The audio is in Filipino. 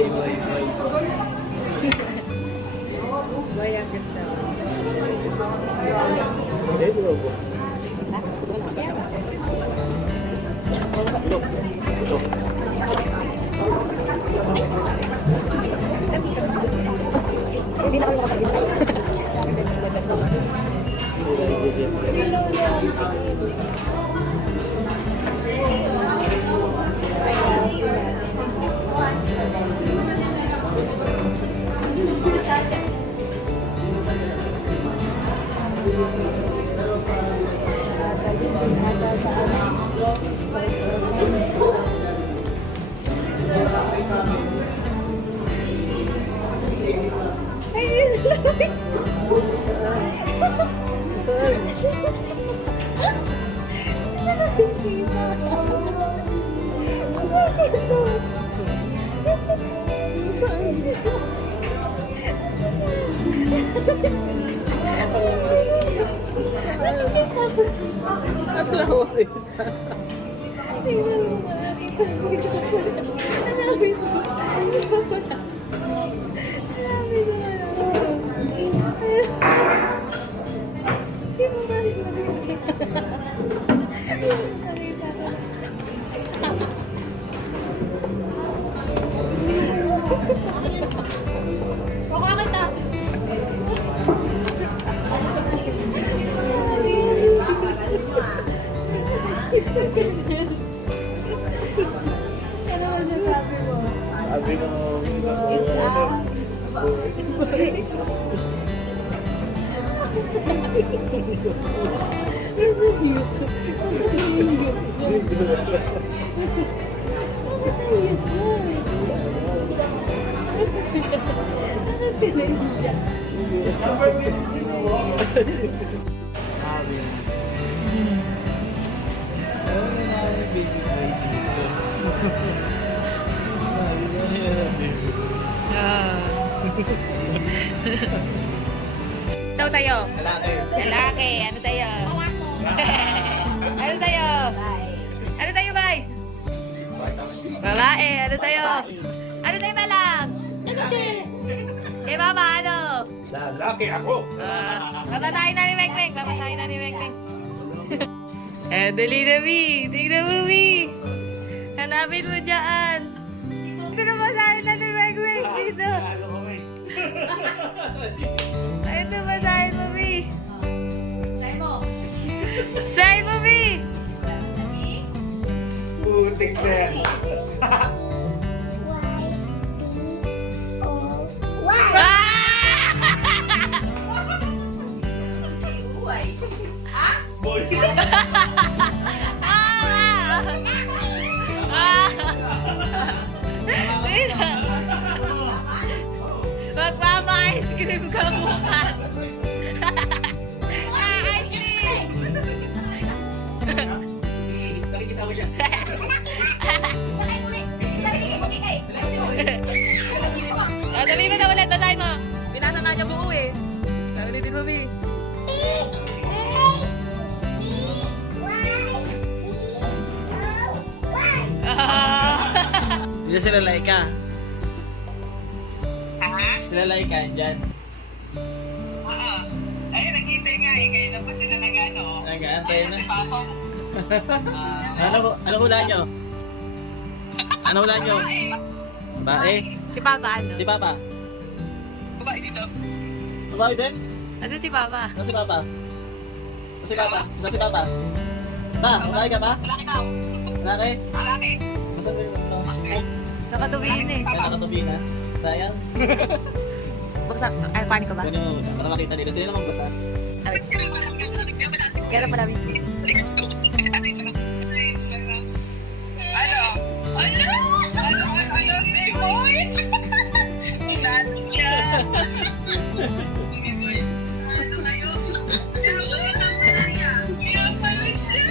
Boy ang gusto. Hindi na ako makapagin. Sabi mo, Ito sa'yo. lalaki. Lalaki. Ano sa'yo? Ano sa'yo? Ano sa'yo, bay? Babae. Ano sa'yo? Ano sa'yo, Belang? Kay mama, ano? Lalaki ako. Papasahin na ni Mekmek. Papasahin na ni Mekmek. Dali na, Mi. Tingnan mo, Mi. Hanapin mo dyan. Ito na pasahin na ni Mekmek. Dito. Ito pasahin mo, Mi. Sahin mo, Mi. Putik na yan. Boy. Magpapa-ice cream ka mukha. Ice cream! Nakikita mo siya. Dali mo na ulit. Basahin mo. Binasa na niya buo eh. Ulitin mo, Mi. Hindi sila Laika. Sila Laika, dyan. Oo. Ayun, naghintay nga eh. Kayo na pa sila nag-ano. Nag-aantay na. Si Papa. Ano hula nyo? Ano hula nyo? Babae? Si Papa ano? Si Papa? Babae dito. Babae din? Ano si Papa? Ano si Papa? Ano si Papa? Ano si Papa? Pa, babae ka pa? Malaki daw. Lalaki? Malaki. Masan mo yung ano? Nakatubihin eh. Ay, nakatabi na. Sayang. Buksan. Ay, paano ko ba? Kunin mo muna para makita nila. Sila naman basa. Kaya pala, Mi. Ano? Ano? Ano? Ano? Big boy? Lalo siya. Big boy. Ano kayo? Kaya pala siya.